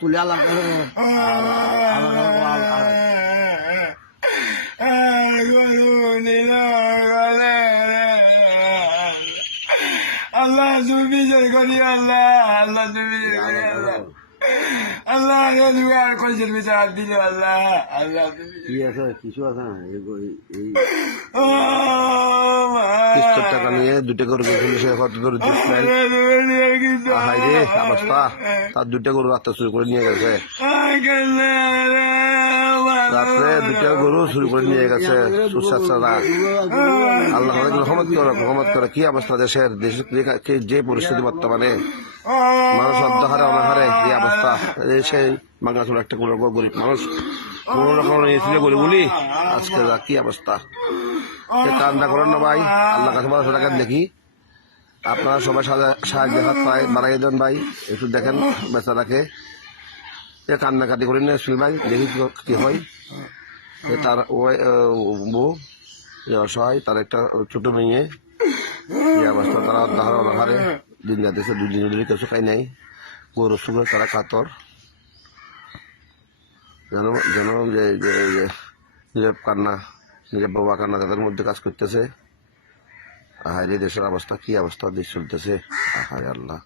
তুলে আল্লাহ আল্লাহ তুমি বিজয় করি আল্লাহ আল্লাহ তুমি বিজয় করি আল্লাহ আল্লাহ তুমি আর কইছেন বিচার দিল আল্লাহ আল্লাহ তুমি কি আছে কিছু আছে না ও কিস্তির টাকা নিয়ে দুটো গরু পুলিশে কত দূর দিচ্ছিলেন হাই রে অবস্থা তার দুটো গরু রাত্রে চুরি করে নিয়ে গেছে রাত্রে দুটো গরু চুরি করে নিয়ে গেছে সুস্বাস্থ্যরা আল্লাহ রহমত করে কি অবস্থা দেশের যে পরিস্থিতি বর্তমানে মানুষ অর্ধহারে অনাহারে কি অবস্থা সেই বাংলাদেশের একটা কোনো গরিব মানুষ কোন রকম নিয়েছিল গরিব বলি আজকে কি অবস্থা কান্না করেন না ভাই আল্লাহ কাছে বলা টাকা দেখি আপনারা সবাই সাহায্য হাত পায় বাড়াই দেন ভাই একটু দেখেন বেচারাকে কান্নাকাটি করি না শুনি ভাই দেখি কি হয় তার বউ অসহায় তার একটা ছোট মেয়ে এই অবস্থা তারা অর্ধাহারে অনাহারে দিন যাতেছে দুদিন ধরে কিছু খাই নাই গরুর সঙ্গে তারা কাতর যেন যেন নিজের কান্না নিজের বাবা কান্না তাদের মধ্যে কাজ করতেছে। হায় রে দেশের অবস্থা কি অবস্থা দেশ চলতেছে, হায় আল্লাহ।